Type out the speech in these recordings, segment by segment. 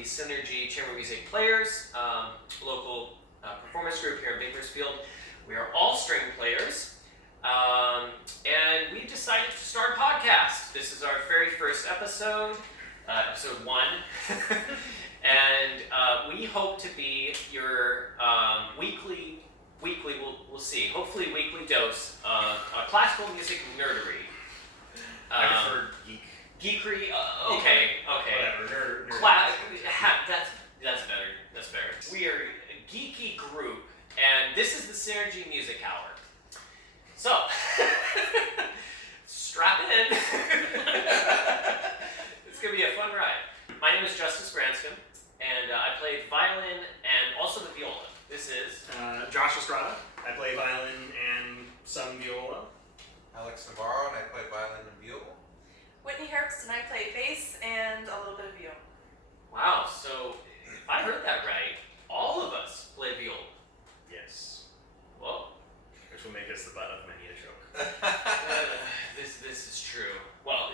the Synergy Chamber Music Players, local performance group here in Bakersfield. We are all string players, and we decided to start a podcast. This is our very first episode, episode 1, and we hope to be your weekly, we'll see, hopefully weekly dose of classical music nerdery. I prefer Geekery, okay. Whatever, nerd. That's better. We are a geeky group, and this is the Synergy Music Hour. So, strap in. It's going to be a fun ride. My name is Justice Branscombe, and I play violin and also the viola. This is... Josh Estrada. I play violin and some viola. Alex Navarro, and I play violin and viola. Whitney Herbst, and I play bass and a little bit of viola. Wow, so if I heard that right, all of us play viola. Yes. Whoa. Which will make us the butt of many a joke. This is true. Well,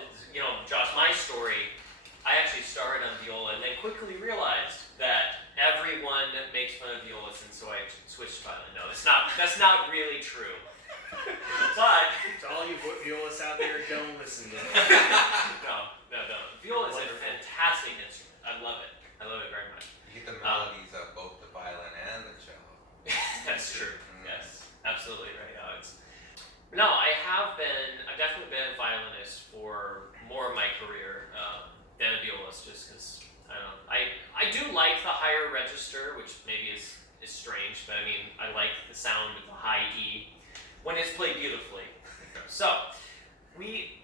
Josh, my story, I actually started on viola and then quickly realized that everyone makes fun of violas, and so I switched to violin. No, that's not really true. But to all you violists out there, don't listen to it. No. Viola is a fantastic instrument. I love it very much. You get the melodies of both the violin and the cello. That's true. Yes, absolutely right, Alex. No, I've definitely been a violinist for more of my career than a violist, just because I do like the higher register, which maybe is strange, but I mean I like the sound of the high E when it's played beautifully. So,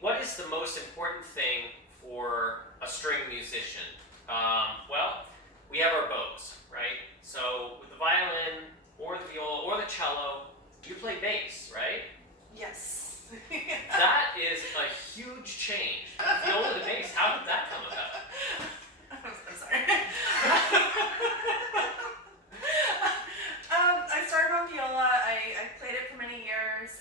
what is the most important thing for a string musician? Well, we have our bows, right? So with the violin or the viola or the cello, you play bass, right? Yes. That is a huge change. Viola to bass, how did that come about? I'm sorry. I started on viola. I played it for many years,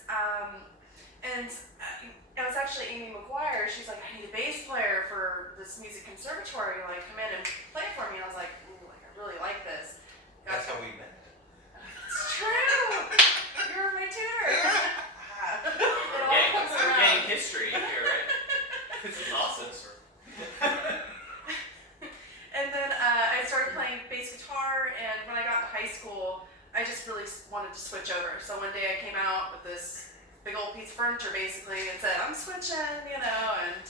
and it was actually Amy McGuire. She's like, I need a bass player for this music conservatory. Like, come in and play it for me. And I was like, ooh, I really like this. That's how we met. It's true. You were my tutor. We're getting history here, right? This is awesome. And then I started playing bass guitar, and when I got to high school, I just really wanted to switch over. So one day I came out with this big old piece of furniture basically and said, I'm switching, and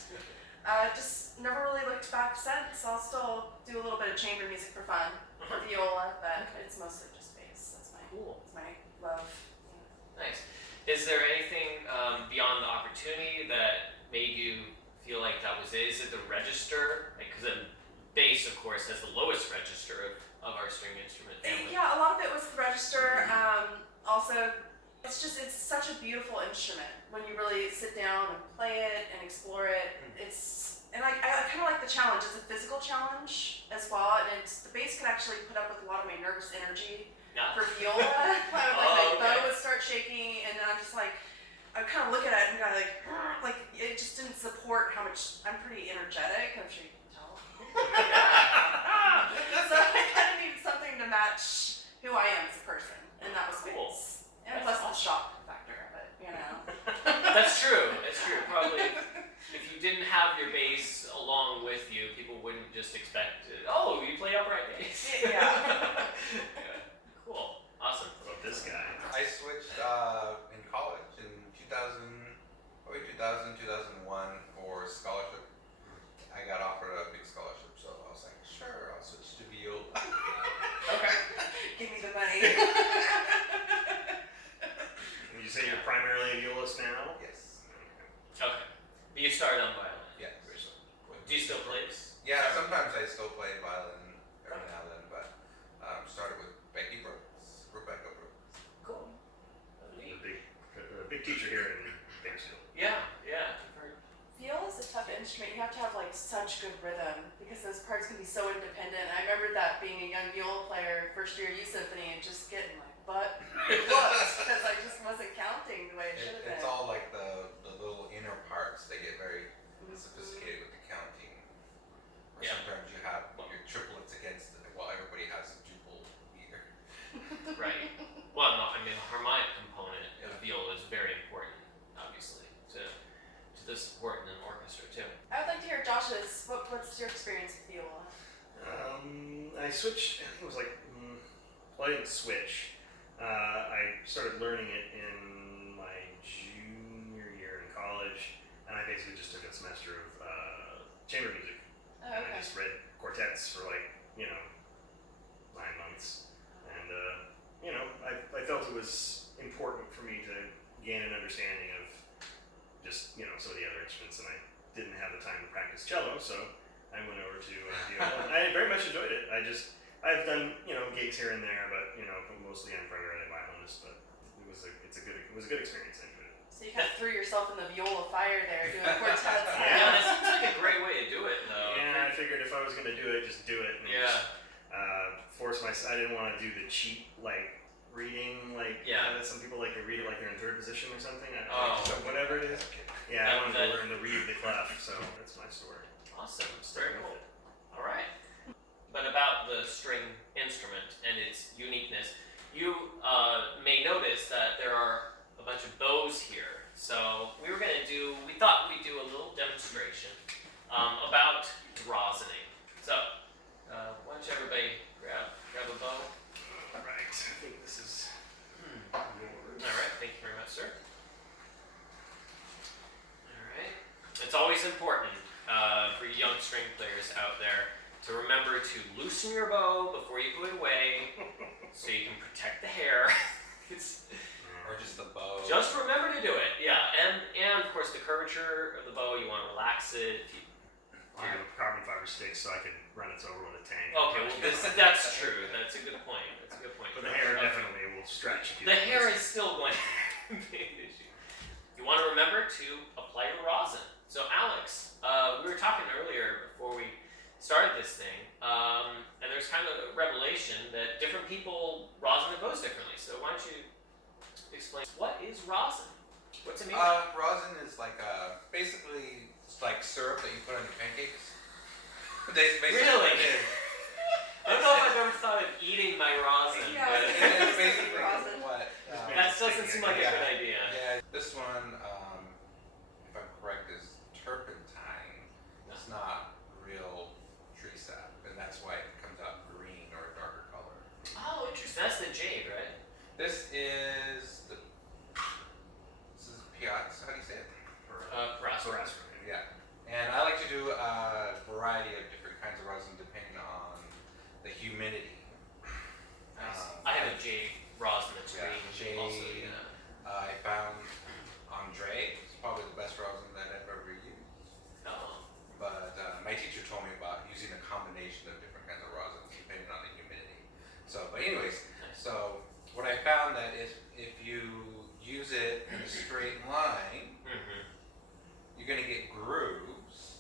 just never really looked back since. I'll still do a little bit of chamber music for fun, for viola, but it's mostly just bass. That's my love. Nice. Is there anything beyond the opportunity that made you feel like that was it? Is it the register? Because bass, of course, has the lowest register of our string instrument family. Yeah, a lot of it was the register. Also, it's such a beautiful instrument when you really sit down and play it and explore it. And I kind of like the challenge. It's a physical challenge as well, and the bass can actually put up with a lot of my nervous energy. Yeah. For viola, my bow would start shaking, and then I'm just like, I kind of look at it and go like it just didn't support how much I'm pretty energetic. I'm sure you can tell. So I kind of needed something to match who I am as a person, and that was bass. And plus the shock factor of it, That's true. Probably if you didn't have your bass along with you, people wouldn't just expect, oh, you play upright bass. Yeah. Cool. Awesome. What about this guy? I switched in college in 2001 for scholarship. I got offered a big scholarship, so I was like, sure, I'll switch to viola. Okay. Give me the money. You say you're primarily a violist now? Yes. Okay. But you started on violin. Yes. Do you still play this? Yeah, sometimes I still play violin every now and then, but started with Rebecca Brooks. Cool. A big teacher here in Bakersfield. Yeah. Viola is a tough instrument. You have to have such good rhythm because those parts can be so independent. And I remember that being a young viola player, first year youth symphony, and just getting my butt whooped because I just wasn't counting the way it should have been. It's all like the little inner parts. They get very sophisticated with the counting. Or sometimes you have your triplets again. switched. I think it was like, well, I didn't switch. I started learning it in my junior year in college, and I basically just took a semester of chamber music. Oh, And I okay. just read quartets for like 9 months, and I felt it was important for me to gain an understanding of just some of the other instruments, and I didn't have the time to practice cello, so I went over to viola, and I very much enjoyed it. I've done gigs here and there, but mostly I'm primarily a violinist. But it was a good experience. I enjoyed it. So you kind of threw yourself in the viola fire there, doing quartets. Yeah, that seems like a great way to do it, though. Yeah, I figured if I was gonna do it, just do it. And just, force myself. I didn't want to do the cheap reading some people like to read it like they're in third position or something. So whatever it is. Yeah, I wanted to learn to read the clef, so that's my story. Awesome. Very cool. All right. But about the string instrument and its uniqueness, you may notice that there are a bunch of bows here. So we thought we'd do a little demonstration about rosining. So why don't you everybody grab a bow? All right. I think this is yours. All right. Thank you very much, sir. All right. It's always important for young string players out there to remember to loosen your bow before you put it away, so you can protect the hair. Or just the bow. Just remember to do it, yeah. And of course the curvature of the bow, you want to relax it. I have carbon fiber sticks, so I could run it over with a tank. Okay, well that's true. That's a good point. But the hair definitely will stretch. The hair is still going to be an issue. You want to remember to apply your rosin. So Alex, we were talking earlier before we started this thing, and there's kind of a revelation that different people rosin their bows differently. So why don't you explain what is rosin? What's it mean? Rosin is basically it's like syrup that you put on your pancakes. Basically Really? what it is. I don't know if I've ever thought of eating my rosin, Yeah, but It's basically Rosin. what. that doesn't seem like a good idea. Yeah, this one, if I'm correct, is turpentine. It's not real tree sap, and that's why it comes out green or a darker color. Oh, interesting. That's the jade, right? This is Piazza. How do you say it? Paraspora. Yeah, and I like to do a variety of different kinds of rosin depending on the humidity. I have a jade rosin that's Yeah, green. jade. Also, yeah. I found Andre. It's probably the best rosin that I've ever used. Oh. But my teacher told me about using a combination of different kinds of rosins depending on the humidity. But anyways, Nice. so what I found that if you use it in a straight line, Mm-hmm. you're gonna get grooves,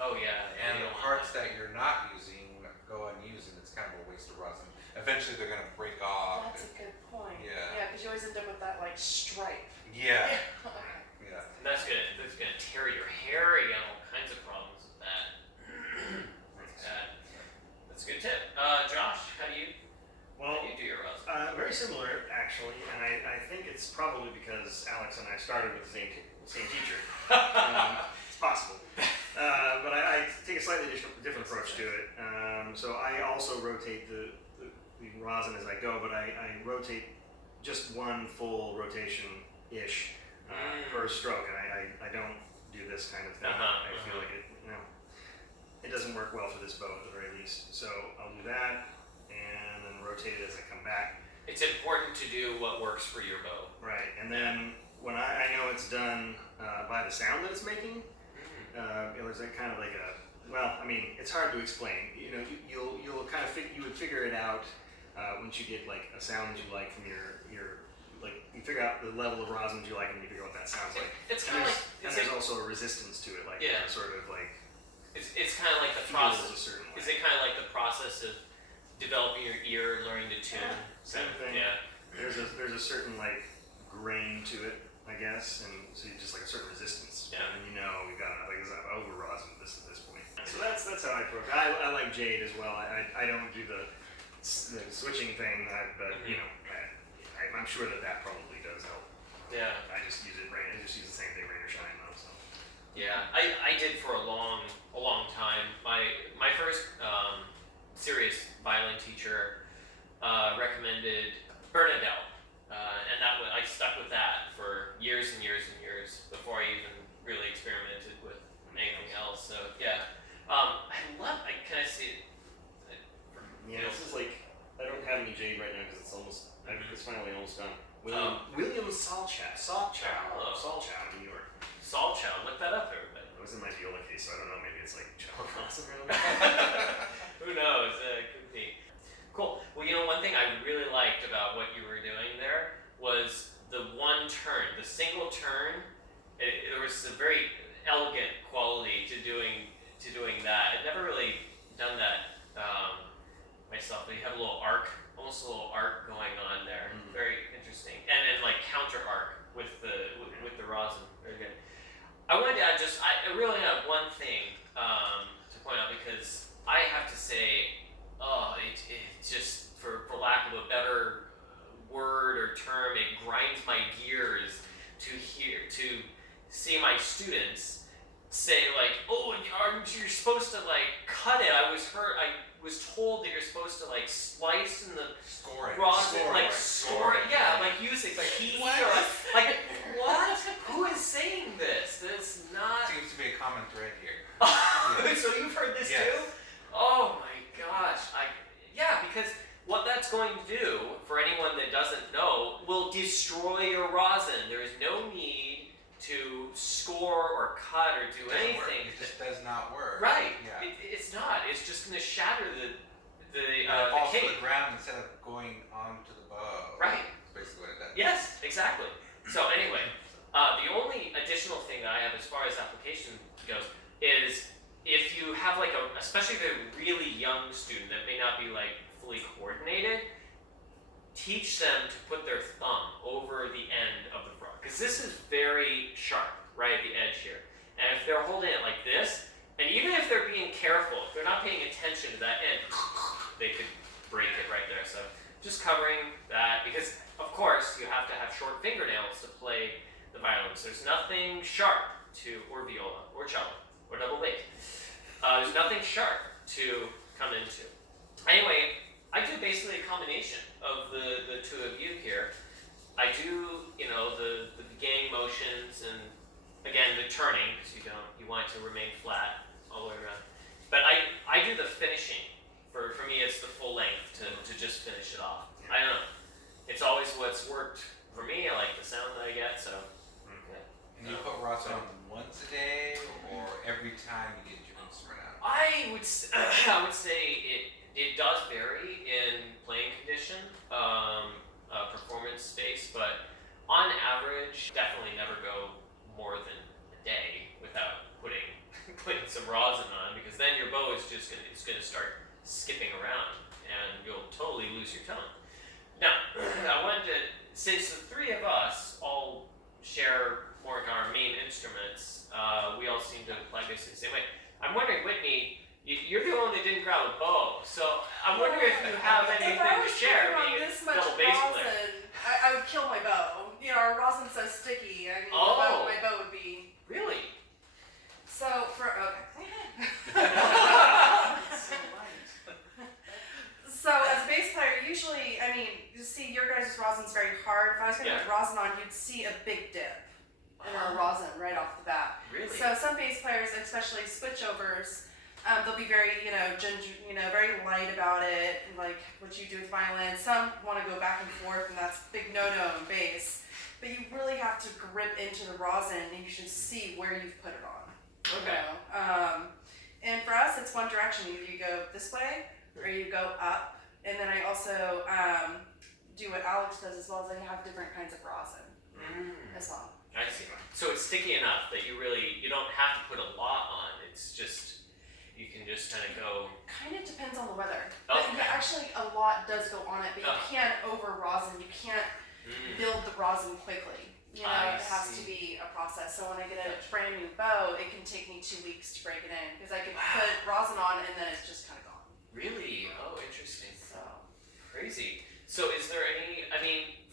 Oh yeah. and you the don't want parts that. that you're not using go unused, and it's kind of a waste of rosin. Eventually, they're gonna break off. That's a good point. Yeah. Yeah, because you always end up with that stripe. Yeah, Okay. yeah. And that's gonna tear your hair. You got all kinds of problems with that. That's a good tip. Josh, how do you do your rosin? Very similar actually, and I think it's probably because Alex and I started with the same teacher. It's possible, but I take a slightly different approach to it. So I also rotate the rosin as I go, but I rotate just one full rotation-ish per stroke, and I don't do this kind of thing. I feel like it doesn't work well for this bow at the very least. So I'll do that and then rotate it as I come back. It's important to do what works for your bow. Right, and then when I know it's done by the sound that it's making, it was kind of like it's hard to explain. You'll kind of you would figure it out once you get like a sound that you like from your you figure out the level of rosin you like and you figure out what that sounds like. It's kind of like there's also a resistance to it, sort of like it's kind of like the feels process. a certain way. Is it kind of like the process of developing your ear, learning to tune? Same thing. Yeah. There's a certain grain to it, I guess, and so you just like a certain resistance. Yeah. And we got I've over rosin at this point. So that's how I approach it. I like jade as well. I don't do the switching thing, but I'm sure that probably does help. Yeah. I just use the same thing, rain or shine though. So. Yeah. I did for a long time. My first serious violin recommended Bernadette, and I stuck with that for years and years and years before I even really experimented with anything else. So yeah, can I see it? Yeah, this is like, I don't have any jade right now because it's almost, it's finally almost done. William Salchow, New York. Salchow, look that up, everybody. It was in my viola case, so I don't know, maybe it's like cello Rosin or Who knows? It could be. Cool. Well, one thing I really liked about what you were doing there was the one turn, the single turn. There was a very elegant quality to doing that. I'd never really done that myself, but you have a little arc, almost a little arc going on there. Mm-hmm. Very interesting, and then like counter arc with the rosin. Very good. I wanted to add I really have one thing to point out, because I have to say, it just, for lack of a better word or term, it grinds my gears to see my students say like, oh, you're supposed to like cut it. I was told that you're supposed to like slice in the rosin, like score it. Yeah, like use a key or like what? Who is saying this? This is not. Seems to be a common thread here. So you've heard this Yes. too? Oh my gosh! Because what that's going to do, for anyone that doesn't know, will destroy your rosin. There is no need to score or cut or do anything. It just does not work. Right. Yeah. It's not. It's just going to shatter the It falls cake. to the ground instead of going onto the bow. Right. That's basically what it does. Yes, exactly. So anyway, the only additional thing that I have as far as application goes is if you have like especially if you're a really young student that may not be like fully coordinated, teach them to put their thumb over the end of the frog, because this is very sharp, right at the edge here. And if they're holding it like this, and even if they're being careful, if they're not paying attention to that end, they could break it right there. So just covering that, because of course you have to have short fingernails to play the violins. There's nothing sharp or viola, or cello, or double bass. There's nothing sharp to come into. Anyway, I do basically a combination of the two of you here. I do, the gang motions, and again the turning, because you want it to remain flat all the way around. But I do the finishing. For me, it's the full length to just finish it off. I don't know. It's always what's worked for me. I like the sound that I get, so. Yeah. And you put rosin on once a day, or every time you get your instrument out? I would say it does vary in playing condition, performance space, but on average, definitely never go more than a day without putting some rosin on, because then your bow is just gonna start skipping around and you'll totally lose your tone. Now, I wanted to, since the three of us all share more of our main instruments, we all seem to play basically the same way. I'm wondering, Whitney, you're the one that didn't grab a bow, so I'm wondering if you have anything to share. If I was being a this much double bass player. rosin, I would kill my bow. Our rosin's so sticky. I mean, my bow would be. Really? So So as a bass player, usually, I mean, you see your guys' rosin's very hard. If I was going to put rosin on, you'd see a big dip in our rosin right off the bat. Really? So some bass players, especially switchovers, they'll be very, very light about it, and like what you do with violin. Some want to go back and forth, and that's big no-no in bass. But you really have to grip into the rosin, and you should see where you've put it on. Okay. And for us, it's one direction. Either you go this way, or you go up. And then I also do what Alex does as well, as I have different kinds of rosin as well. I see. So it's sticky enough that you don't have to put a lot on. It's just, you can just kind of go. Kind of depends on the weather. Oh, But okay. actually, a lot does go on it, but you can't over rosin. You can't build the rosin quickly. It has to be a process. So when I get a brand new bow, it can take me 2 weeks to break it in, because I can put rosin on and then it's just kind of gone. Really? Oh, interesting. So Crazy. So is there any,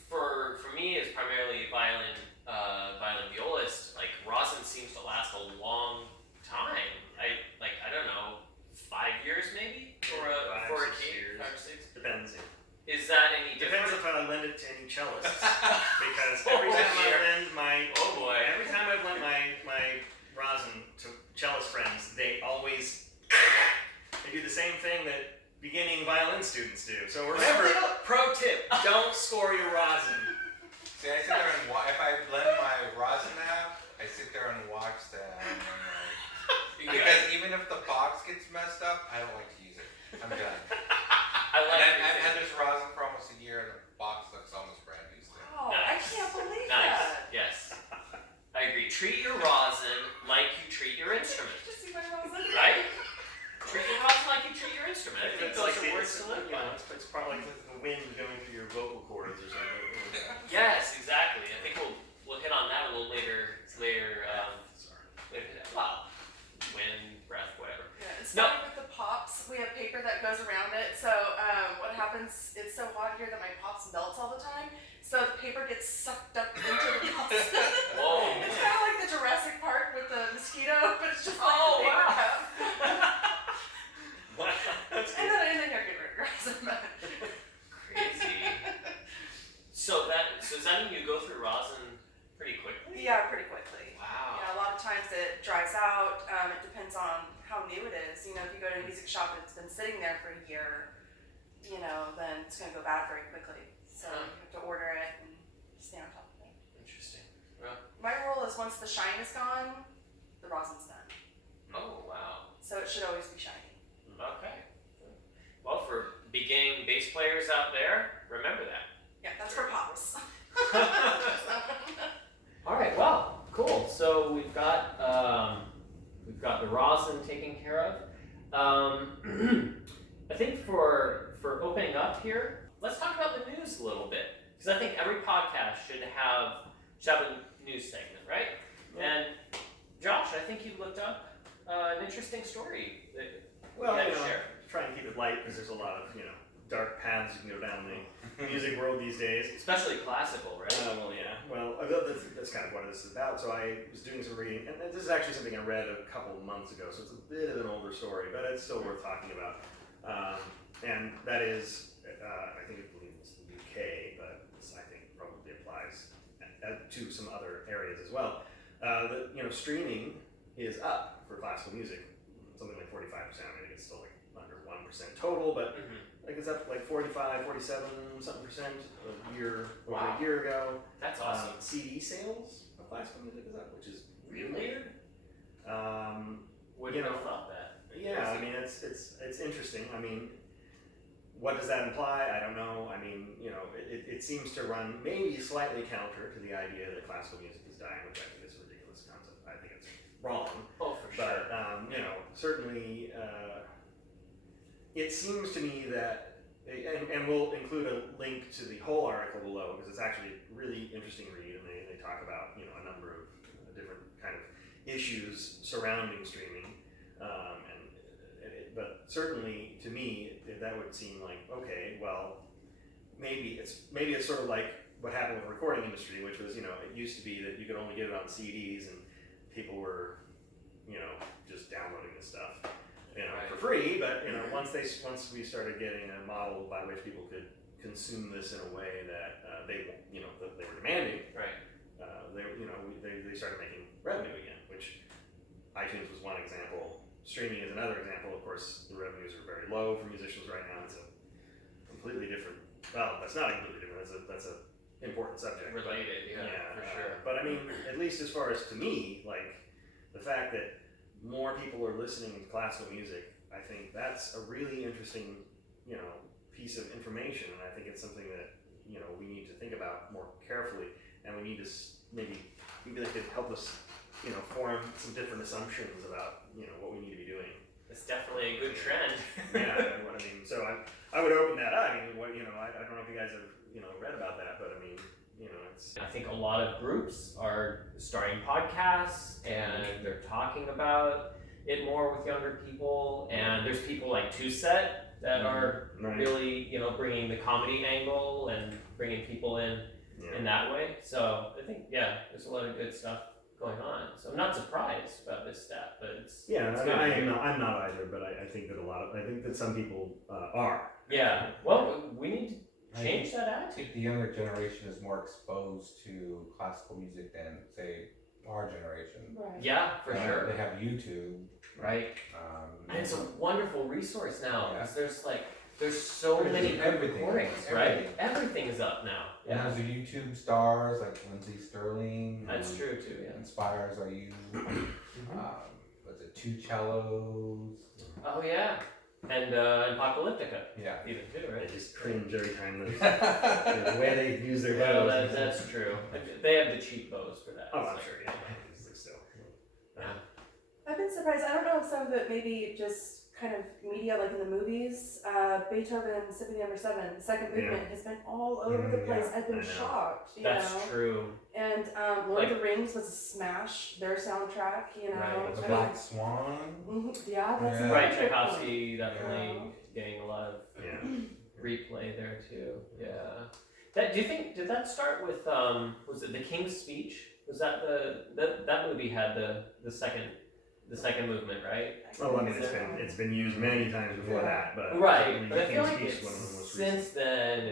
for me as primarily violin violist, like rosin seems to last a long time. I don't know, 5 years maybe for a Five, 6 key? years. 5 or 6? Depends. Is that any Depends different? if I lend it to any cellists, because every time I've lent my rosin to cellist friends, they do the same thing that beginning violin students do. So remember, pro tip: don't score your rosin. See, I sit there and if I blend my rosin now, I sit there and watch that. Because even if the box gets messed up, I don't like to use it. I'm done. I've had this rosin for almost a year, and the box looks almost brand new still. Oh, I can't believe Nice. that. Yes. I agree. Treat your rosin like you treat your instrument. Did you see my rosin? Right? Treat your rosin like you treat your instrument. I think It's those like are words to live by. it's probably like the wind going through your vocal cords or something. Yes, exactly. I think we'll hit on that a little later. Well, wind, breath, whatever. Yeah, it's No. funny with the pops. We have paper that goes around it. So what happens? It's so hot here that my pops melts all the time. So the paper gets sucked up into the pops. Whoa. It's kind of like the Jurassic Park with the mosquito, but it's just like Oh, the paper wow. cup. That's And then I get rid of rosin. Crazy. So does that mean you go through rosin pretty quickly? Yeah, pretty quickly. Wow. Yeah, a lot of times it dries out. It depends on how new it is. You know, if you go to a music shop and it's been sitting there for a year, you know, then it's going to go bad very quickly. So you have to order it and stay on top of it. Interesting. Well, My rule is once the shine is gone, the rosin's done. oh wow. So it should always be shiny. Okay. Well, for beginning bass players out there, remember that. Yeah, that's for pops. All right. Well, cool. So we've got the rosin taken care of. I think for opening up here, let's talk about the news a little bit, because I think every podcast should have a news segment, right? Yeah. And Josh, I think you looked up an interesting story that Well, you had you to know, share. try and keep it light because there's a lot of dark paths you can go down in the music world these days. Especially classical, right? Well, yeah. Well, that's kind of what this is about. So I was doing some reading, and this is actually something I read a couple months ago, so it's a bit of an older story, but it's still worth talking about. And that is, I believe it's the UK, but this I think probably applies to some other areas as well. Streaming is up for classical music, something like 45%. I think it's still like under 1% total, but like it's up like 45, 47 something percent over a year ago. That's awesome. CD sales of classical music is up, which is Really? weird. Wouldn't have thought that. Yeah, I mean it's interesting. I mean, what does that imply? I don't know. I mean, it seems to run maybe slightly counter to the idea that classical music is dying, which I think is a ridiculous concept. I think it's wrong. Oh, for sure. But certainly, it seems to me that, and we'll include a link to the whole article below because it's actually a really interesting read, and they talk about a number of different kind of issues surrounding streaming, but certainly to me that would seem like, okay, well, maybe it's sort of like what happened with the recording industry, which was it used to be that you could only get it on CDs and people were just downloading this stuff Right. for free, but once we started getting a model by which people could consume this in a way that they were demanding, Right. they started making revenue again, which iTunes was one example. Streaming is another example. Of course, the revenues are very low for musicians right now. It's a completely different. Well, that's not completely different. That's a important subject. Related, yeah, for sure. But I mean, at least as far as to me, like the fact that more people are listening to classical music, I think that's a really interesting, piece of information, and I think it's something that we need to think about more carefully, and we need to maybe that could help us, form some different assumptions about what we need to be doing. It's definitely a good trend. Yeah, what I mean. So I would open that up. I mean, I don't know if you guys have read about that, but I mean, it's. I think a lot of groups are starting podcasts and they're talking about it more with younger people. And there's people like Two Set that are Right. really, bringing the comedy angle and bringing people in that way. So I think, there's a lot of good stuff going on. So I'm not surprised about this stat, but it's Yeah, it's I good mean, to hear. I'm not either, but I think that I think that some people are. Yeah. Well, we need change that attitude. The younger generation is more exposed to classical music than, say, our generation. Right. Yeah, for sure. They have YouTube. Right. And it's a wonderful resource now because there's so many everything, recordings, right? Everything is up now. And there's the YouTube stars like Lindsey Sterling. That's true too. Yeah. Inspires Are You? What's it? Two cellos. Oh yeah. And Apocalyptica. Yeah. Even too, I right? just cringe every time the way they use their bows. Well, that's true. They have the cheap bows for that. Oh, I'm so. sure. Yeah. Still. Yeah. I've been surprised. I don't know if some of it maybe just kind of media, like in the movies. Beethoven Symphony No. 7, the second movement, has been all over the place. I've been shocked. That's true. And Lord of the Rings was a smash. Their soundtrack, Right. The Black Swan. Yeah, that's Yeah. Right, Tchaikovsky definitely getting a lot of Yeah. replay there too. Yeah. Did that start with was it The King's Speech? Was that that movie had the second movement, right? Oh, I mean, it's been used many times before that, but right. But I King's feel like Speech it's, is one of the most since recent. then,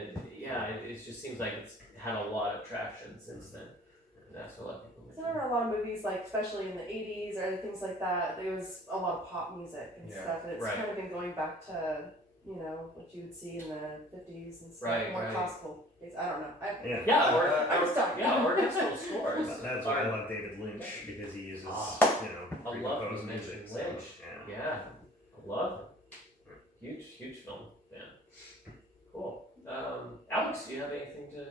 it just seems like it's had a lot of traction since then. And that's what a lot of people. I remember a lot of movies, like especially in the 80s or other things like that, there was a lot of pop music and stuff, and it's kind of been going back to, what you would see in the 50s and stuff, more classical. I don't know. Orchestral scores. That's why I love David Lynch, because he uses, I love pre-composed Lynch. music. Yeah, I love it. Huge film fan. Cool. Alex, do you have anything to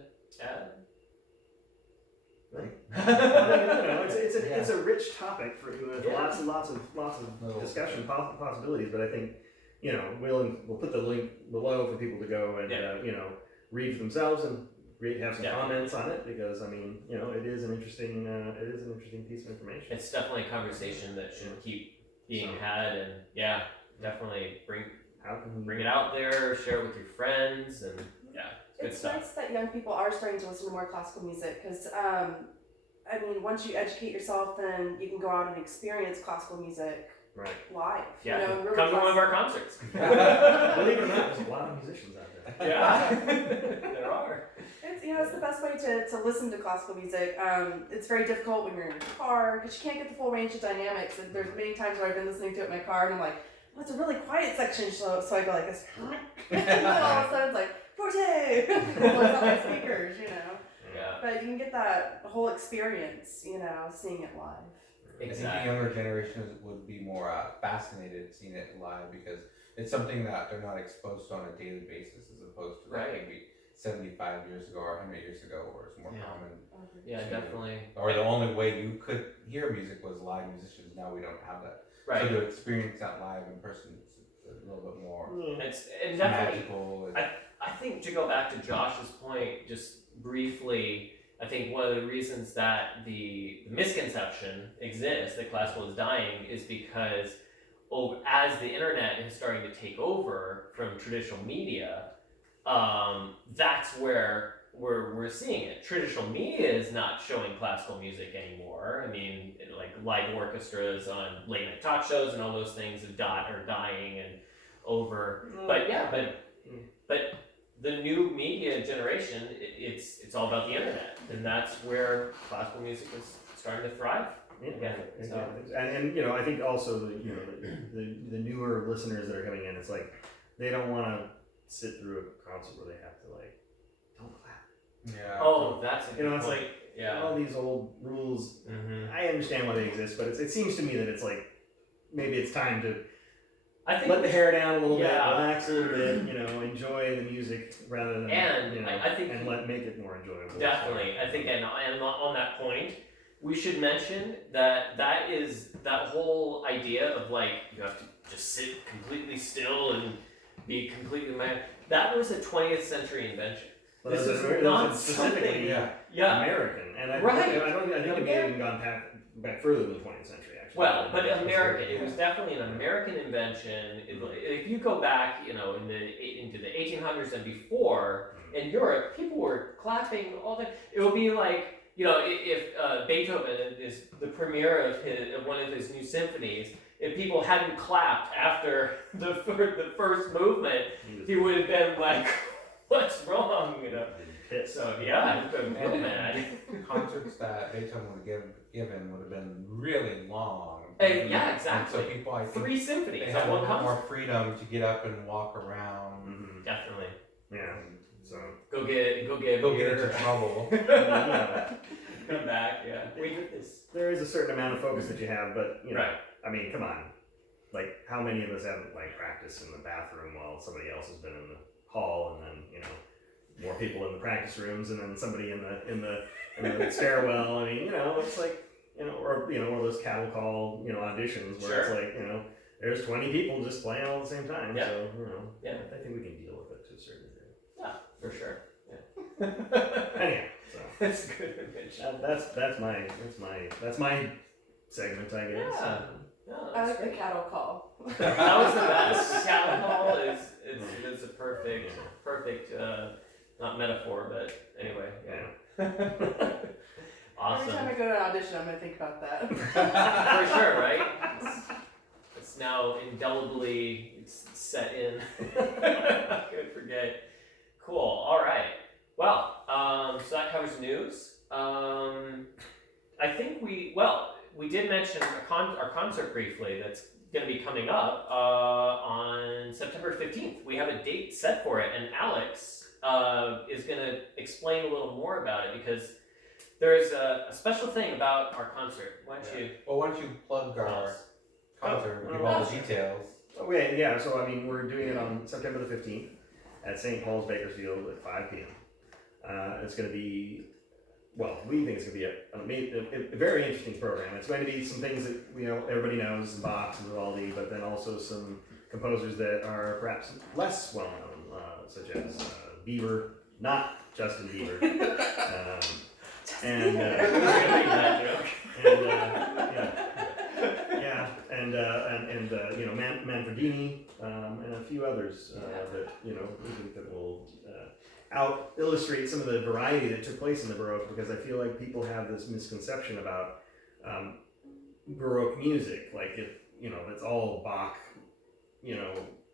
add? It's a rich topic for lots and lots of discussion possibilities. But I think we'll put the link below for people to go and read for themselves and have some comments on it, because it is an interesting piece of information. It's definitely a conversation that should keep being had, and definitely bring it out there, share it with your friends, and it's nice that young people are starting to listen to more classical music, because once you educate yourself, then you can go out and experience classical music live. Really come to one of our concerts. Believe it or not, there's a lot of musicians out there. Yeah, there are. It's the best way to listen to classical music. It's very difficult when you're in your car, because you can't get the full range of dynamics. And there's many times where I've been listening to it in my car, and I'm like, well, it's a really quiet section, so I go like this, and then all of a sudden it's like, forte! What's on my speakers, Yeah. But you can get that whole experience, seeing it live. I think the younger generation would be more fascinated seeing it live, because it's something that they're not exposed to on a daily basis, as opposed to maybe 75 years ago or 100 years ago, where it's more common. Yeah, definitely. Or the only way you could hear music was live musicians. Now we don't have that. Right. So to experience that live in person, it's a little bit more It's definitely magical. I think, to go back to Josh's point, just briefly, I think one of the reasons that the misconception exists that classical is dying is because as the internet is starting to take over from traditional media, that's where we're seeing it. Traditional media is not showing classical music anymore. Like live orchestras on late night talk shows and all those things are dying and over. But the new media generation, it's all about the internet, and that's where classical music is starting to thrive. Again, and I think also the newer listeners that are coming in, it's like they don't want to sit through a concert where they have to don't clap. Yeah. Oh, that's a good it's point. All these old rules. Mm-hmm. I understand why they exist, but it seems to me that it's like maybe it's time to let the hair down a little bit, relax a little bit, enjoy the music rather than I think make it more enjoyable. Definitely, I think, and on that point, we should mention that whole idea of you have to just sit completely still and be completely mad. That was a 20th century invention. Well, this is not specifically American, and I think it may have even gone back further than the 20th century. Well, but American, it was definitely an American invention. If you go back, into the 1800s and before, in Europe, people were clapping all the. It would be like, if Beethoven is the premiere of one of his new symphonies, if people hadn't clapped after the first movement, he would have been like, what's wrong? You know. Pissed. So yeah, I've been real And- mad. Concerts that Beethoven would have given would have been really long. Yeah, And so exactly. people, I think, 3 they symphonies had at a one little more concert. freedom to get up and walk around. Mhm. Definitely. Yeah. So. Go get Go beer. get into trouble. Yeah. Come back. Yeah. We did this. There is a certain amount of focus that you have, but you know, Right. I mean, come on. Like, how many of us haven't like practiced in the bathroom while somebody else has been in the hall, and then more people in the practice rooms, and then somebody in the stairwell. I mean, it's like or one of those cattle call auditions where it's Sure. like there's 20 people just playing all at the same time. Yeah. So Yeah. I think we can deal with it to a certain degree. Yeah, for sure. Yeah. Anyhow, so That's a good image. that's my segment, I guess. Yeah. No, I that's like the great. cattle call. That was the best. Cattle call is a perfect not metaphor, but anyway. Yeah. Awesome. Every time I go to an audition, I'm gonna think about that. For sure, right? It's now indelibly set in. Could forget. Cool. All right. Well, so that covers news. I think we did mention our concert briefly. That's going to be coming up on September 15th. We have a date set for it, and Alex is going to explain a little more about it because there's a special thing about our concert. Why don't you? Well, why don't you plug our concert, give all the details. Okay, yeah, so I mean, we're doing it on September the 15th at St. Paul's Bakersfield at 5 p.m. It's going to be, we think it's going to be a very interesting program. It's going to be some things that everybody knows, Bach and Vivaldi, but then also some composers that are perhaps less well known, such as Bieber, not Justin Bieber, and Manfredini, and a few others that we think that will out illustrate some of the variety that took place in the Baroque, because I feel like people have this misconception about Baroque music, like it's all Bach,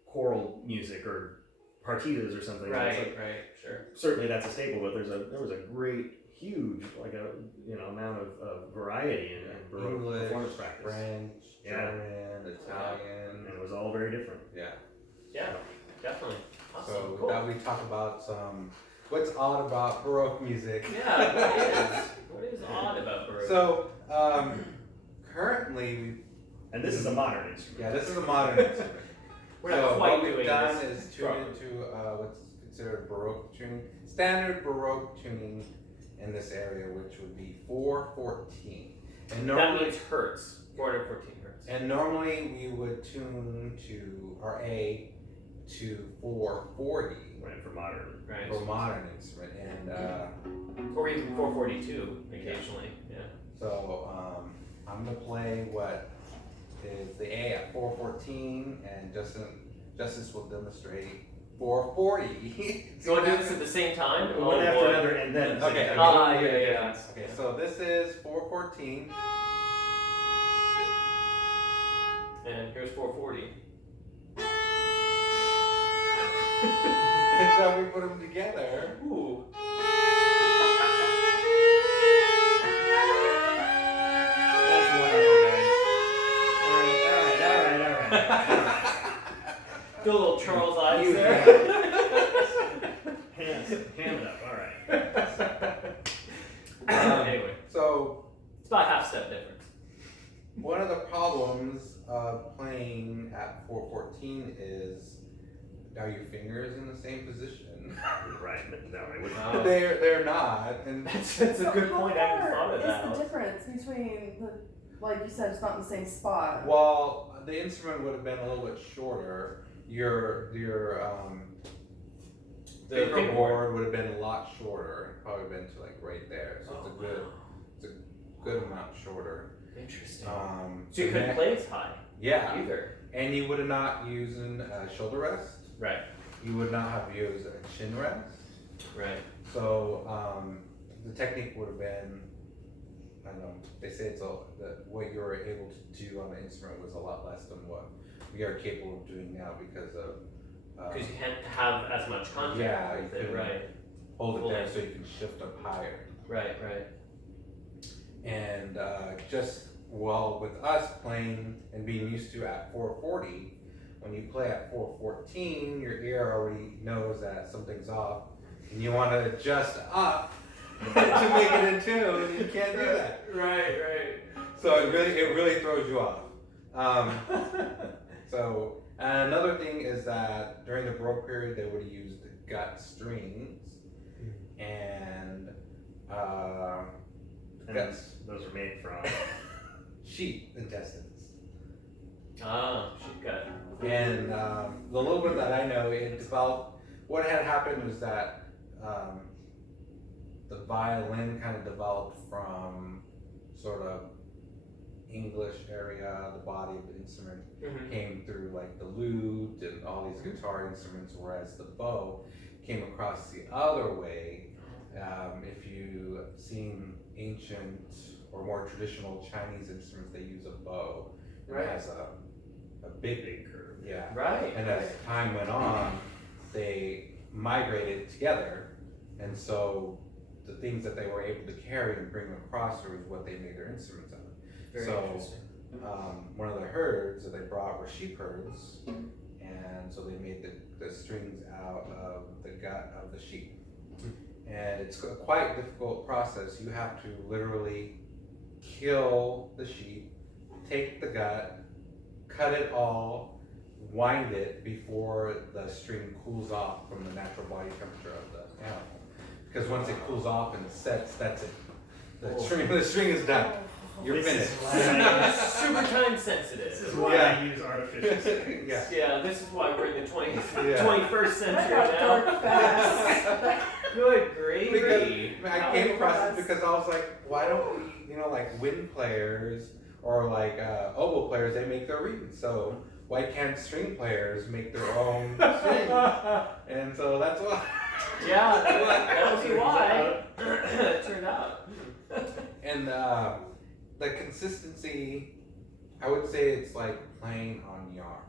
choral music or partitas or something. Right, It's like, right, sure. certainly that's a staple, but there was a great, huge, amount of variety in Baroque English, performance practice. French, Yeah. German, Italian. And it was all very different. Yeah. Yeah, definitely. Awesome. So Cool. now we talk about what's odd about Baroque music. Yeah, what is odd about Baroque? So currently, And this is a modern instrument. this is a modern instrument. We're not So quite what we've doing done this is tune properly. into what's considered Baroque tuning, standard Baroque tuning in this area, which would be 414. And That normally, means hertz, 414 hertz. and normally we would tune to our A to 440 Right, for modern. Right. for modern instrument, and Or even 442 occasionally. Yeah. so I'm gonna play what is the A at 414, and Justice will demonstrate 440. You want to do this at the same time? One Oh, after boy. another, and then Okay. Yeah. Okay, so this is 414. And here's 440. And so we put them together. Ooh. That's wonderful, guys. All right. Do a little Charles Ives You there. Hand it up. All right. Anyway, So it's about half step difference. one of the problems of playing at 414 is, are your fingers in the same position? Right. No, I wouldn't. Oh. They're not, and That's a good point. I hadn't thought of that. What is the difference between like you said, it's not in the same spot? well, the instrument would have been a little bit shorter. Your The fingerboard would have been a lot shorter. Probably been to like right there. So Oh, it's a good amount shorter. Interesting. the So you couldn't neck- play as high Yeah, either. and you would have not using a shoulder rest. Right. You would not have used a chin rest. Right. So the technique would have been, I don't know, they say that what you were able to do on the instrument was a lot less than what we are capable of doing now because of Because you can't have as much contact Yeah, with you it, couldn't right? hold it Hold there it. so you can shift up higher. Right. And with us playing and being used to at 440, when you play at 414, your ear already knows that something's off, and you want to adjust up to make it in tune, and you can't do that. Right. So it really throws you off. So another thing is that during the Baroque period, they would use the gut strings, and guts, those are made from. sheep intestines. Sheep gut. And the little bit that I know, it developed. What had happened was that the violin kind of developed from sort of English area. The body of the instrument came through like the lute and all these guitar instruments, whereas the bow came across the other way. If you've seen ancient or more traditional Chinese instruments, they use a bow. Right. It has a big curve. Yeah. Right. And as time went on, they migrated together, and so the things that they were able to carry and bring across was what they made their instruments out of. Very So, interesting. one of the herds that they brought were sheep herds, and so they made the strings out of the gut of the sheep. And it's a quite difficult process. You have to literally kill the sheep, take the gut, cut it all, wind it before the string cools off from the natural body temperature of the animal. Because once it cools off and sets, that's it. The string is done. You're finished. Super time sensitive. This is why I use artificial strings. Yeah. This is why we're in the 21st That century got now. dark fast. Good gravy. Because I came across it because I was like, why don't we, like wind players or like oboe players, they make their reeds. So why can't string players make their own strings? And so that's why. Yeah, that was why. It turned out. And the consistency, I would say it's like playing on yarn.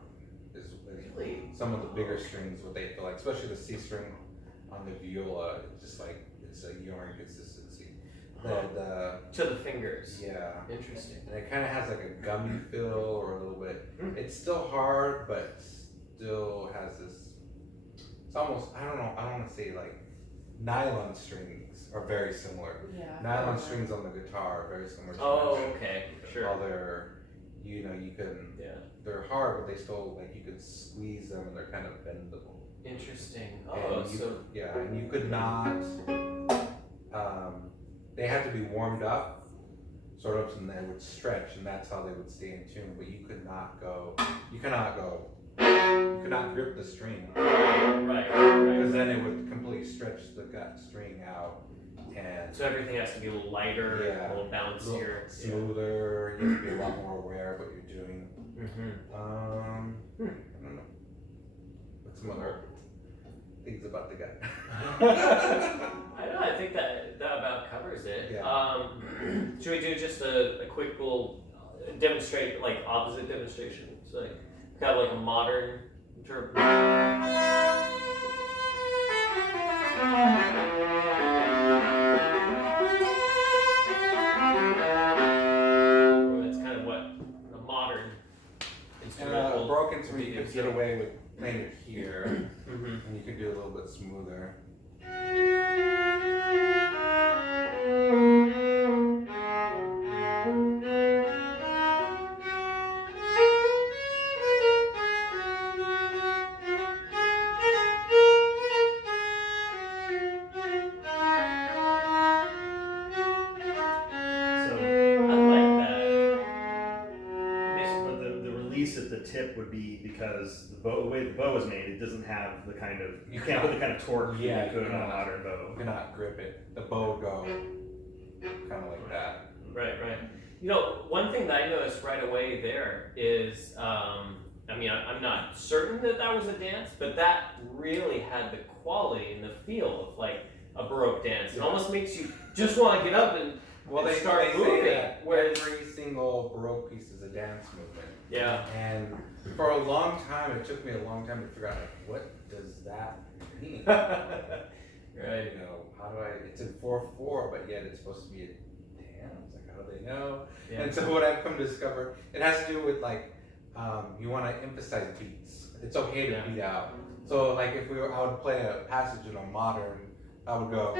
Is Really? some of the bigger strings, what they feel like, especially the C string on the viola, it's just like it's a yarn consistency. To the fingers. Yeah. Interesting. And it kind of has like a gummy feel or a little bit. It's still hard, but still has this. It's almost, I don't want to say like nylon strings are very similar. Yeah. Nylon strings on the guitar are very similar to Oh, that. okay. Sure. While they're, you can, they're hard, but they still, like, you could squeeze them and they're kind of bendable. Interesting. And and you could not, they had to be warmed up, sort of, and they would stretch, and that's how they would stay in tune, but you could not grip the string. Right. Because then it would completely stretch the gut string out. And so everything has to be a little lighter, a little bouncier, smoother. You have to be a lot more aware of what you're doing. Mm-hmm. I don't know. What's some other things about the gut? I don't know. I think that about covers it. Yeah. Should we do just a quick little demonstrate, like opposite demonstration? So like kind of like a modern That's kind of what a modern instrument. A Baroque instrument, you could get away with playing it here, and you could do it a little bit smoother. Tip would be because the way the bow is made, it doesn't have the kind of you can't put the kind of torque you could on a modern bow. You cannot grip it. The bow would go kind of like that. Right. One thing that I noticed right away there is, I'm not certain that was a dance, but that really had the quality and the feel of like a Baroque dance. It almost makes you just want to get up and start moving. Say that every single Baroque piece is a dance movement. Yeah. And for a long time, it took me a long time to figure out, like, what does that mean? Right. You know, how do I, it's in 4/4, but yet it's supposed to be a 10. It's like, how do they know? Yeah. And so what I've come to discover, it has to do with like, you want to emphasize beats. It's okay to beat out. So like if I would play a passage in a modern, I would go.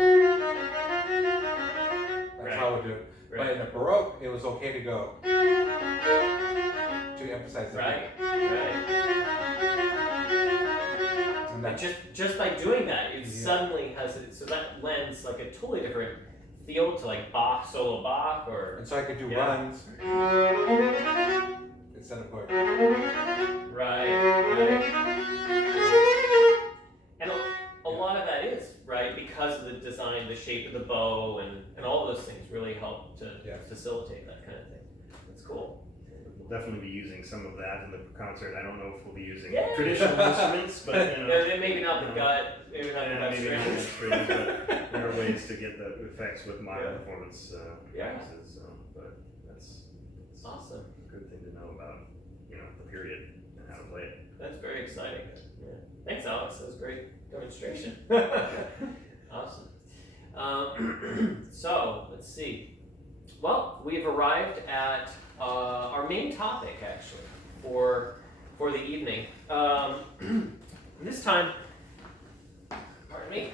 That's how I would do it. Right. But in a Baroque, it was okay to go. To emphasize the Right. beat. Right. And And that's, just by doing that, it Yeah. suddenly has so that lends like a totally different feel to like Bach, solo Bach, or and so I could do Yeah. runs instead of going. right. And a lot of that is right because of the design, the shape of the bow, and all those things really help to Yeah. facilitate that kind of thing. That's cool. We'll definitely be using some of that in the concert. I don't know if we'll be using Yeah. traditional instruments, but you know. Maybe not the gut, maybe not the gut Maybe not strings. strings, but there are ways to get the effects with modern Yeah. performance Yeah. practices. So, but that's Awesome. a good thing to know about, you know, the period and how to play it. That's very exciting. Yeah. Thanks, Alex. That was a great demonstration. Awesome. So let's see. Well, we've arrived at our main topic actually for the evening. This time, pardon me.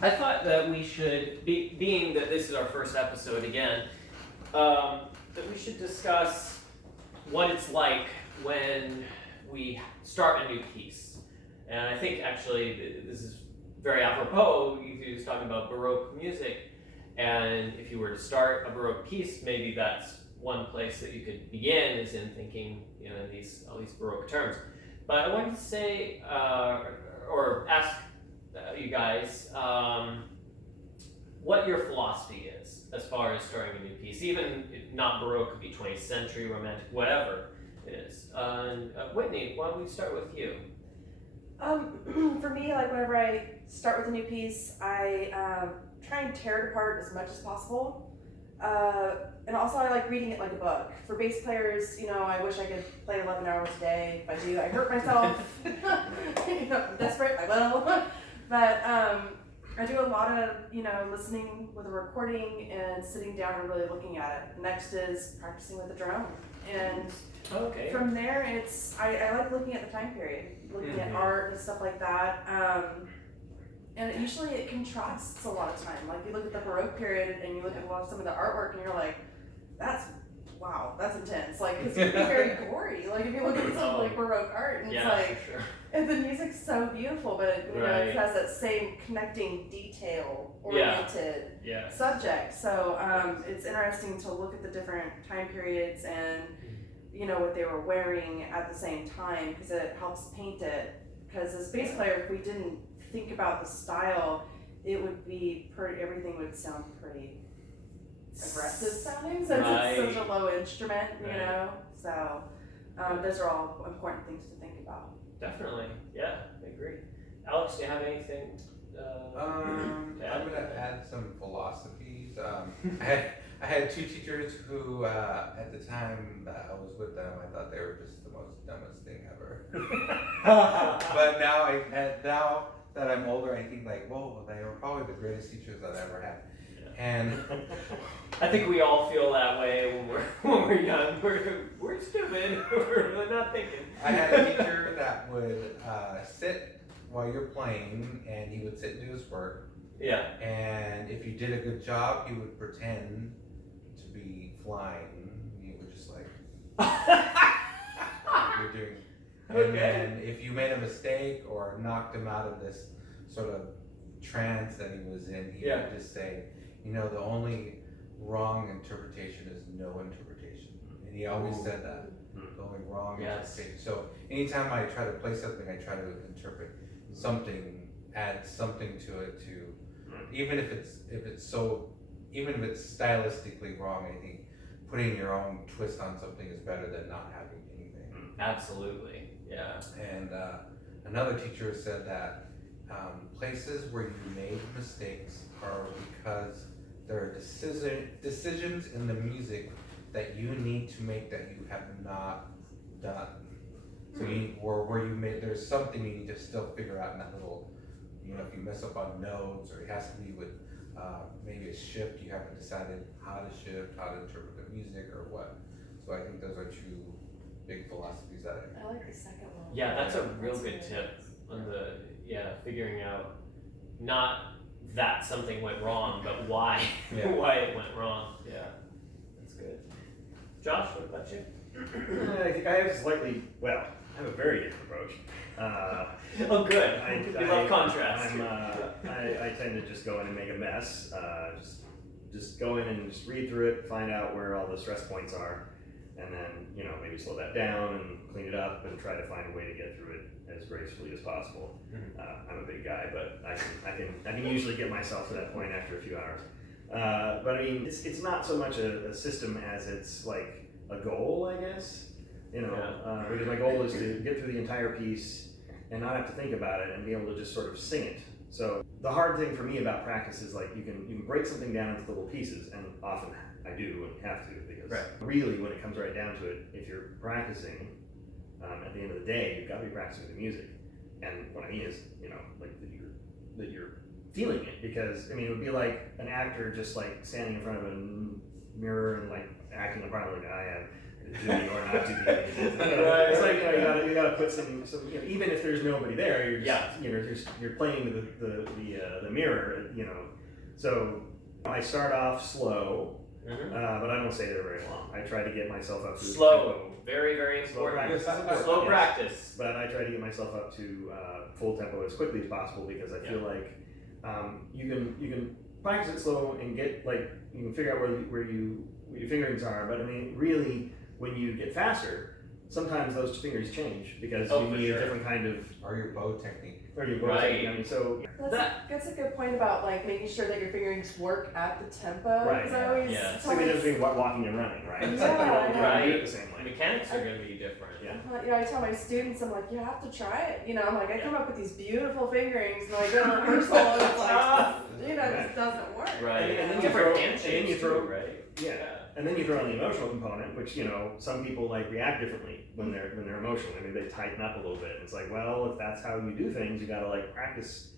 I thought that we should, being that this is our first episode again, that we should discuss what it's like when we start a new piece. And I think actually this is very apropos. He was talking about Baroque music, and if you were to start a Baroque piece, maybe that's one place that you could begin, is in thinking, you know, all these Baroque terms. But I wanted to say, or ask you guys, what your philosophy is as far as starting a new piece. Even if not Baroque, could be 20th century, romantic, whatever it is. Whitney, why don't we start with you? For me, like whenever I start with a new piece, I try and tear it apart as much as possible. And also I like reading it like a book. For bass players, you know, I wish I could play 11 hours a day. If I do, I hurt myself. You know, I'm desperate, I will. But I do a lot of, you know, listening with a recording and sitting down and really looking at it. Next is practicing with the drone. And Okay. from there, I like looking at the time period, looking at art and stuff like that. And usually it contrasts a lot of time. Like you look at the Baroque period and you look at some of the artwork and you're like, wow, that's intense. Like, because it can be very gory. Like if you look at some like Baroque art and it's like, for sure. and the music's so beautiful, but it, you know, it has that same connecting detail oriented subject. So it's interesting to look at the different time periods and you know what they were wearing at the same time, because it helps paint it. Because as a bass player, if we didn't think about the style, it would be everything would sound pretty aggressive sounding, since it's such a low instrument, you know. So those are all important things to think about. Definitely, yeah, I agree. Alex, do you have anything? I'm gonna add some philosophies. I had two teachers who, at the time that I was with them, I thought they were just the most dumbest thing ever. But now now that I'm older, I think like, whoa, they were probably the greatest teachers I've ever had. And I think we all feel that way when we're young. We're stupid. We're really not thinking. I had a teacher that would sit while you're playing, and he would sit and do his work. Yeah. And if you did a good job, he would pretend to be flying. He would just like you're doing. And then if you made a mistake or knocked him out of this sort of trance that he was in, he would just say, you know, the only wrong interpretation is no interpretation. And he always said that. The only wrong interpretation. So anytime I try to play something, I try to interpret something, add something to it, even if it's stylistically wrong, I think putting your own twist on something is better than not having anything. Absolutely, yeah. And another teacher said that places where you made mistakes are because there are decisions in the music that you need to make that you have not done. So where you made, there's something you need to still figure out in that little, if you mess up on notes, or it has to be with maybe a shift you haven't decided how to shift, how to interpret the music or what. So I think those are two big philosophies that I like the second one. Yeah, that's a real good tip on figuring out not that something went wrong, but why why it went wrong. Yeah, that's good. Josh, what about you? I think I have I have a very different approach. Oh, good. We love contrast. I tend to just go in and make a mess. Just go in and just read through it, find out where all the stress points are, and then maybe slow that down and clean it up and try to find a way to get through it as gracefully as possible. I'm a big guy, but I can usually get myself to that point after a few hours. But I mean, it's not so much a system as it's like a goal, I guess. Because my goal is to get through the entire piece and not have to think about it and be able to just sort of sing it. So the hard thing for me about practice is like you can break something down into little pieces, and often I do and have to, because really when it comes right down to it, if you're practicing, at the end of the day, you've got to be practicing the music. And what I mean is, like that you're feeling it, because I mean it would be like an actor just like standing in front of a mirror and like acting a part like I am. To be or not to be. It's like you gotta put some even if there's nobody there, you're just you're playing the mirror, So I start off slow, but I don't stay there very long. I try to get myself up to slow, very very important. Slow practice. But I try to get myself up to full tempo as quickly as possible, because I feel like you can practice it slow and get you can figure out where your fingerings are. But I mean, really, when you get faster, sometimes those fingers change because you need a different kind of or your bow technique. Or your bow technique. I mean, so that's a good point about like making sure that your fingerings work at the tempo. Right. I always it's like the difference between walking and running, right? It's like right. Do it the same way. Mechanics are going to be different. I tell my students, I'm like, you have to try it. I'm like, I come up with these beautiful fingerings, and I go to rehearsal, and it's like, it just doesn't work. Right. And then different handshakes throw, right? Yeah. And then you throw in the emotional component, which some people react differently when they're emotional. I mean, they tighten up a little bit. It's like, well, if that's how you do things, you got to practice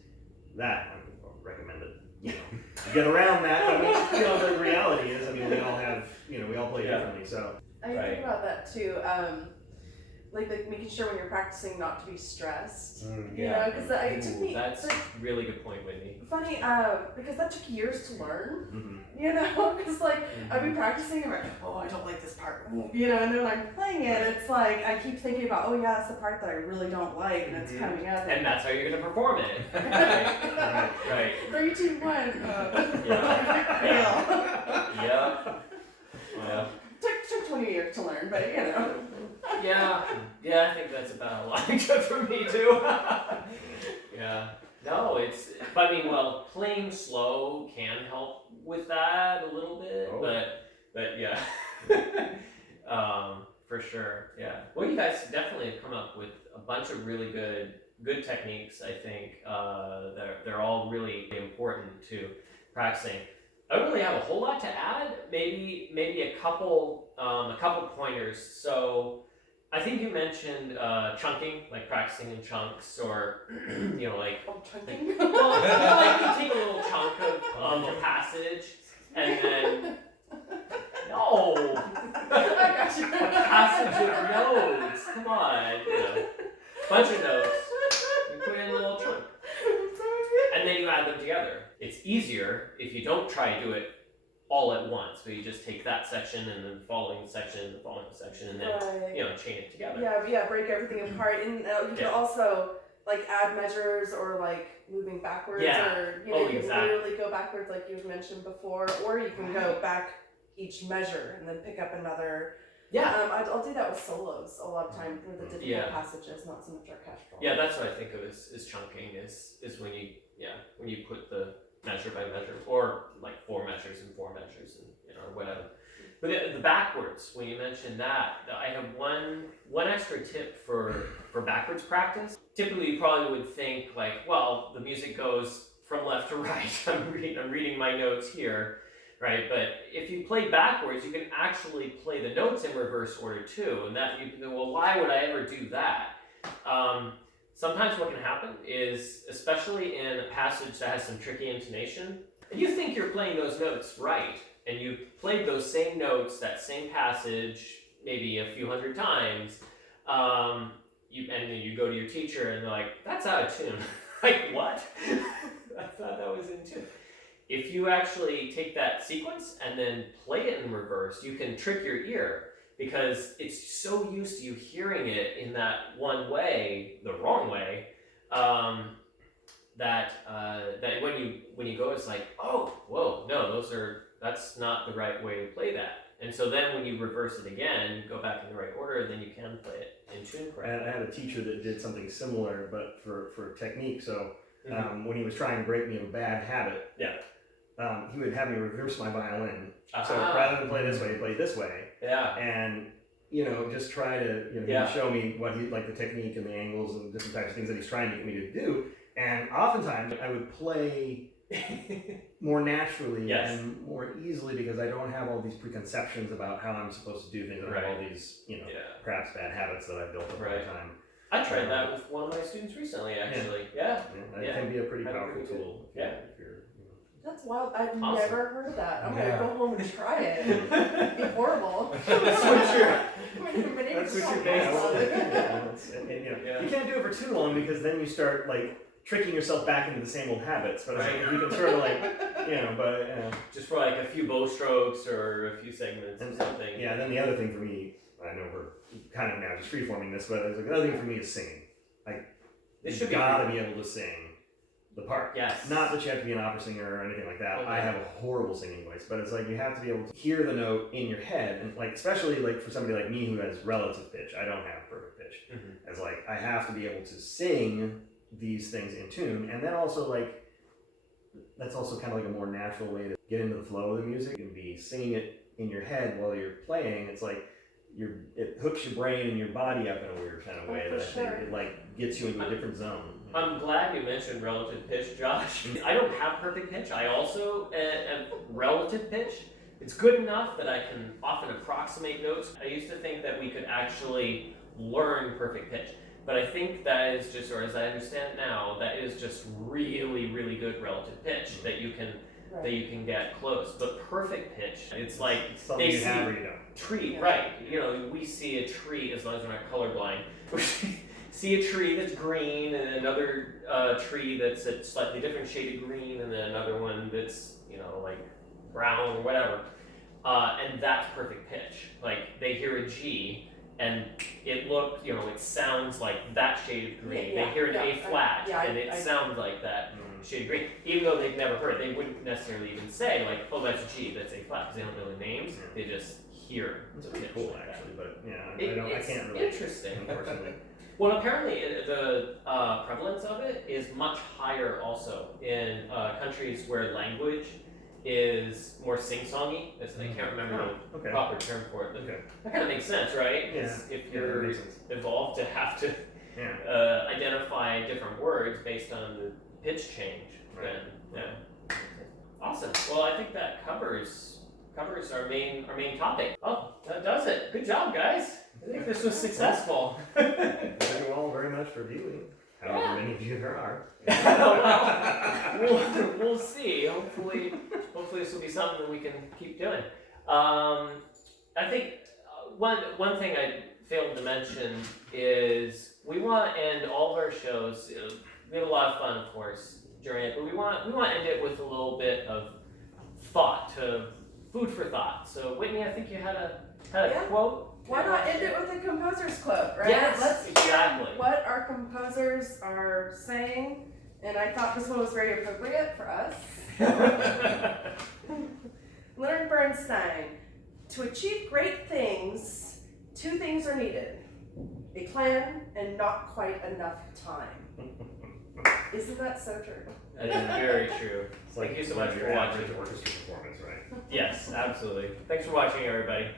that. I recommend it. You get around that. But the reality is, we all have, we all play differently. So I think about that too. Like making sure when you're practicing not to be stressed. Because it took me. That's a really good point, Whitney. Funny, because that took years to learn. Because I'd be practicing and I'm like, oh, I don't like this part. And then when I'm playing it, it's like I keep thinking about, oh yeah, it's the part that I really don't like, and it's coming up. And that's how you're gonna perform it. Right. 3, 2, 1. Yeah. Took 20 years to learn, but Yeah, I think that's about a lot for me too. Yeah. No, but playing slow can help with that a little bit, but yeah. For sure, yeah. Well, you guys definitely have come up with a bunch of really good techniques, I think. They're all really important to practicing. I don't really have a whole lot to add, maybe a couple pointers. So I think you mentioned chunking, like practicing in chunks, or chunking. You take a little chunk of the passage, and then I got you. a passage of notes. Come on, bunch of notes. You put in a little chunk, and then you add them together. It's easier if you don't try to do it all at once, but you just take that section and then the following section and the following section, and then chain it together. Yeah, break everything apart, and you can also add measures or moving backwards, or you can literally go backwards like you had mentioned before, or you can go back each measure and then pick up another. I'll do that with solos a lot of times for the difficult passages, not so much orchestral. Yeah, that's what I think of as chunking is when you put the measure by measure, or 4 measures and 4 measures, and or whatever. But the backwards, when you mentioned that, I have one extra tip for backwards practice. Typically, you probably would think the music goes from left to right. I'm reading my notes here, right? But if you play backwards, you can actually play the notes in reverse order too, and that you can go, well, why would I ever do that? Sometimes what can happen is, especially in a passage that has some tricky intonation, and you think you're playing those notes right, and you played those same notes, that same passage, maybe a few hundred times, and then you go to your teacher and they're like, that's out of tune. Like, what? I thought that was in tune. If you actually take that sequence and then play it in reverse, you can trick your ear because it's so used to you hearing it in that one way, the wrong way, that when you go, it's like, oh, whoa, no, that's not the right way to play that. And so then when you reverse it again, go back in the right order, then you can play it in tune correctly. I had a teacher that did something similar, but for technique. So when he was trying to break me of a bad habit, he would have me reverse my violin. So rather than play this way, play this way. Yeah. And just try to he'd show me what he like the technique and the angles and different types of things that he's trying to get me to do. And oftentimes I would play more naturally and more easily because I don't have all these preconceptions about how I'm supposed to do things. I have all these perhaps bad habits that I've built up over time. I tried that with one of my students recently, actually. Yeah. That can be a pretty powerful tool. Yeah. If you're, That's wild. I've Awesome. Never heard of that. I'm gonna go home and try it. It'd be horrible. That's what you're You can't do it for too long because then you start like tricking yourself back into the same old habits. But it's like if you can sort of like, just for like a few bow strokes or a few segments or something. Yeah, and then the other thing for me, I know we're kind of now just freeforming this, but the other thing for me is singing. Like, you've got to be able to sing the part. Yes. Not that you have to be an opera singer or anything like that. Okay. I have a horrible singing voice, but it's like you have to be able to hear the note in your head, and like especially like for somebody like me who has relative pitch, I don't have perfect pitch. Mm-hmm. It's like I have to be able to sing these things in tune, and then also like that's also kind of like a more natural way to get into the flow of the music and be singing it in your head while you're playing. It's like it hooks your brain and your body up in a weird kind of way that I think it like gets you into a different zone. I'm glad you mentioned relative pitch, Josh. I don't have perfect pitch. I also have relative pitch. It's good enough that I can often approximate notes. I used to think that we could actually learn perfect pitch, but I think that is just, or as I understand it now, that is just really, really good relative pitch that you can get close. But perfect pitch, it's like something you have or you don't. Tree, right? We see a tree as long as we're not colorblind. See a tree that's green and another tree that's a slightly different shade of green and then another one that's like brown or whatever, and that's perfect pitch. Like they hear a G and it sounds like that shade of green. They hear an A flat and it sounds like that shade of green, even though they've never heard it. They wouldn't necessarily even say like, oh, that's G, that's A flat, because they don't know the names. They just hear. It's pretty cool like actually, but I can't really. Interesting. Unfortunately. Well, apparently the prevalence of it is much higher also in countries where language is more sing-songy. I can't remember the proper term for it, but that kind of makes sense, right? Yeah. If you're evolved to have to identify different words based on the pitch change, then awesome. Well, I think that covers our main topic. Oh, that does it. Good job, guys. I think this was successful. Thank you all very much for viewing. However many of you there are. Well, we'll see. Hopefully this will be something that we can keep doing. I think one thing I failed to mention is we want to end all of our shows. We have a lot of fun, of course, during it, but we want to end it with a little bit of thought, food for thought. So Whitney, I think you had a quote. Why not end it with a composer's quote, right? Yes, Let's exactly. hear what our composers are saying, and I thought this one was very appropriate for us. Leonard Bernstein, to achieve great things, two things are needed: a plan and not quite enough time. Isn't that so true? That is very true. It's like Thank you so much for your watching. average orchestra performance, right? Yes, absolutely. Thanks for watching, everybody.